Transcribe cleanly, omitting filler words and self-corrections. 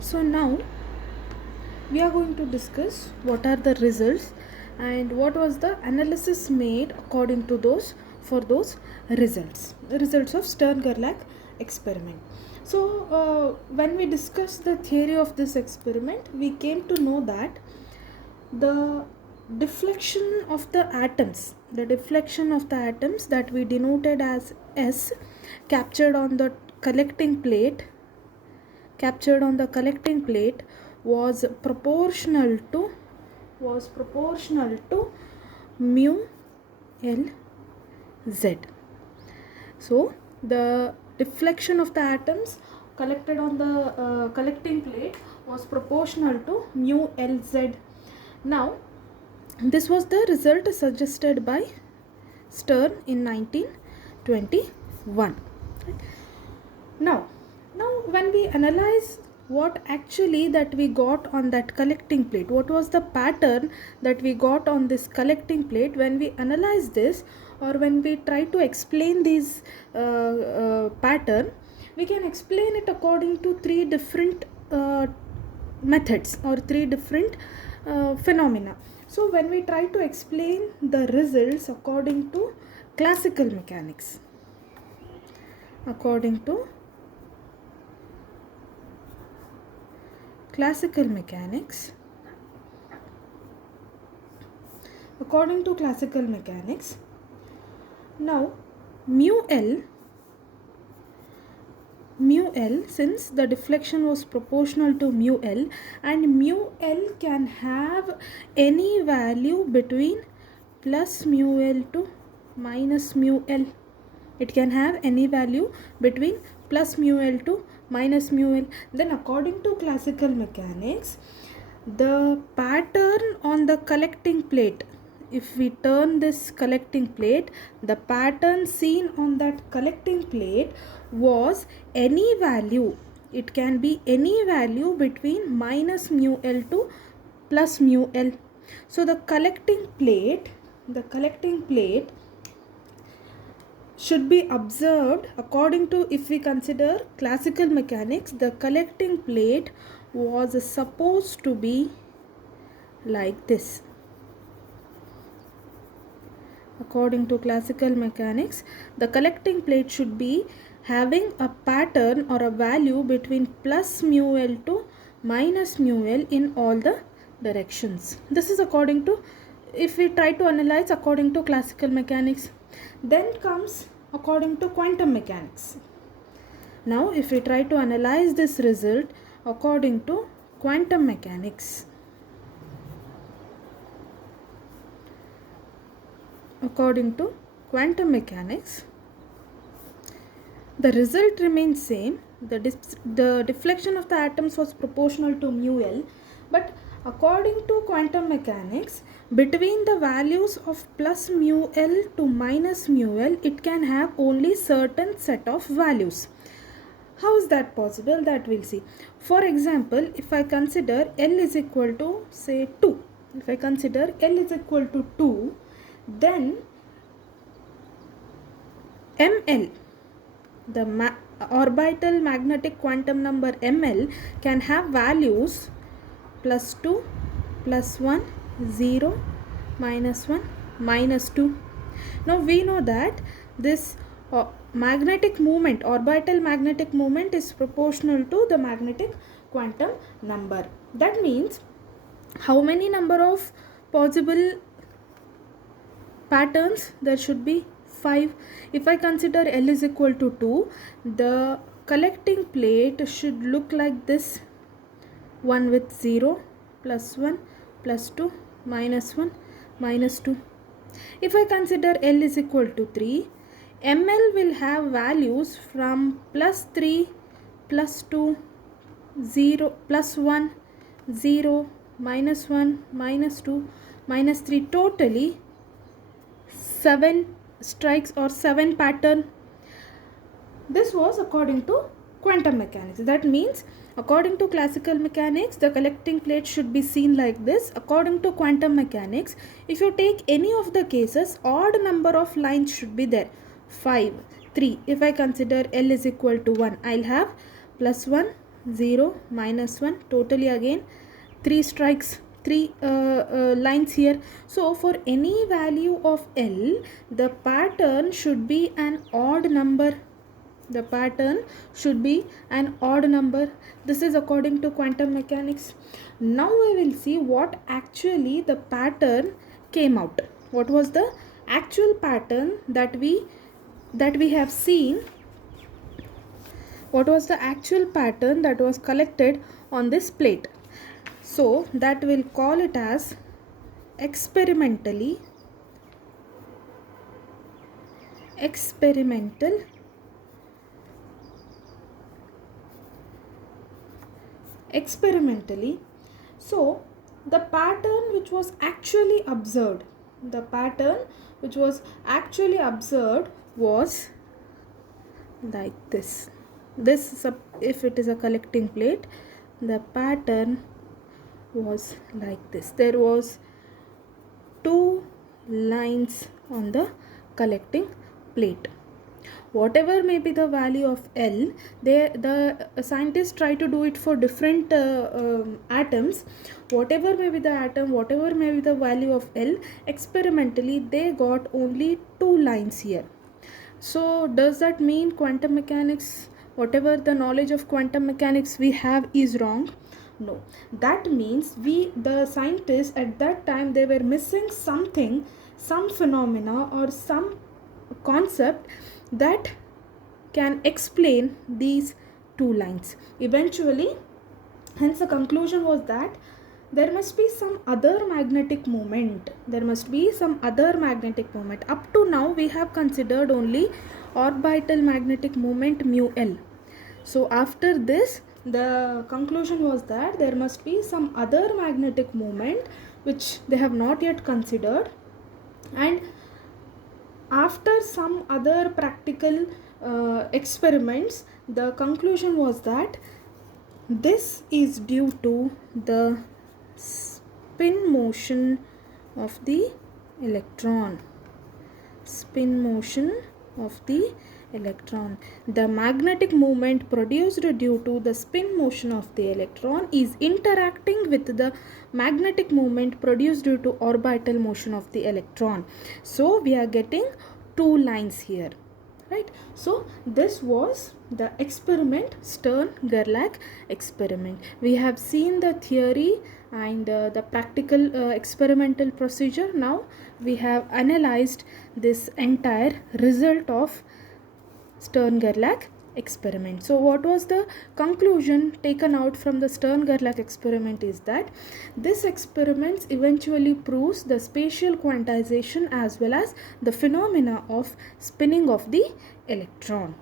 So now we are going to discuss what are the results and what was the analysis made according to those results of Stern-Gerlach experiment. So when we discussed the theory of this experiment, we came to know that the deflection of the atoms that we denoted as S captured on the collecting plate captured on the collecting plate was proportional to mu L Z. So the deflection of the atoms collected on the collecting plate was proportional to mu L Z. Now this was the result suggested by Stern in 1921. Now when we analyze what actually that we got on that collecting plate, what was the pattern that we got on this collecting plate, when we analyze this or when we try to explain these pattern, we can explain it according to three different methods or three different phenomena. So when we try to explain the results according to classical mechanics, according to classical mechanics, now mu L, since the deflection was proportional to mu L, and mu L can have any value between plus mu L to minus mu L. It can have any value between plus mu L to minus mu L. Then according to classical mechanics, the pattern on the collecting plate, if we turn this collecting plate, the pattern seen on that collecting plate was any value. It can be any value between minus mu L to plus mu L. So the collecting plate should be observed according to, if we consider classical mechanics, the collecting plate was supposed to be like this. According to classical mechanics, the collecting plate should be having a pattern or a value between plus mu L to minus mu L in all the directions. This is according to, if we try to analyze according to classical mechanics. Then comes according to quantum mechanics. Now if we try to analyze this result according to quantum mechanics, the result remains same. The deflection of the atoms was proportional to mu L, but according to quantum mechanics, between the values of plus mu L to minus mu L, it can have only certain set of values. How is that possible? That we'll see. For example, if I consider L is equal to say 2, then ML, the orbital magnetic quantum number ML, can have values plus 2, plus 1, 0, minus 1, minus 2. Now we know that this magnetic moment, orbital magnetic moment, is proportional to the magnetic quantum number. That means how many number of possible patterns? There should be 5. If I consider L is equal to 2, the collecting plate should look like this: 1 with 0, plus 1, plus 2, minus 1, minus 2. If I consider L is equal to 3, ML will have values from plus 3, plus 2, 0, plus 1, 0, minus 1, minus 2, minus 3, totally 7 strikes or 7 pattern. This was according to quantum mechanics. That means according to classical mechanics, the collecting plate should be seen like this. According to quantum mechanics, if you take any of the cases, odd number of lines should be there: 5, 3. If I consider L is equal to 1, I'll have plus 1, 0, -1, totally again 3 strikes, 3 lines here. So for any value of L, the pattern should be an odd number. The pattern should be an odd number. This is according to quantum mechanics. Now we will see what actually the pattern came out. What was the actual pattern that we have seen? What was the actual pattern that was collected on this plate? So that we'll call it as experimental experimentally. So the pattern which was actually observed, was like this. If it is a collecting plate, the pattern was like this. There was 2 lines on the collecting plate. Whatever may be the value of L, the scientists try to do it for different atoms. Whatever may be the atom, whatever may be the value of L, experimentally they got only 2 lines here. So does that mean quantum mechanics, whatever the knowledge of quantum mechanics we have, is wrong? No. That means the scientists at that time, they were missing something, some phenomena or some concept that can explain these 2 lines. Eventually, hence the conclusion was that there must be some other magnetic moment. Up to now we have considered only orbital magnetic moment mu L. So after this, the conclusion was that there must be some other magnetic moment which they have not yet considered, and after some other practical experiments, the conclusion was that this is due to the spin motion of the electron. The magnetic moment produced due to the spin motion of the electron is interacting with the magnetic moment produced due to orbital motion of the electron. So we are getting 2 lines here, right? So this was the experiment, Stern-Gerlach experiment. We have seen the theory and the practical experimental procedure. Now we have analyzed this entire result of Stern-Gerlach experiment. So what was the conclusion taken out from the Stern-Gerlach experiment is that this experiment eventually proves the spatial quantization as well as the phenomena of spinning of the electron.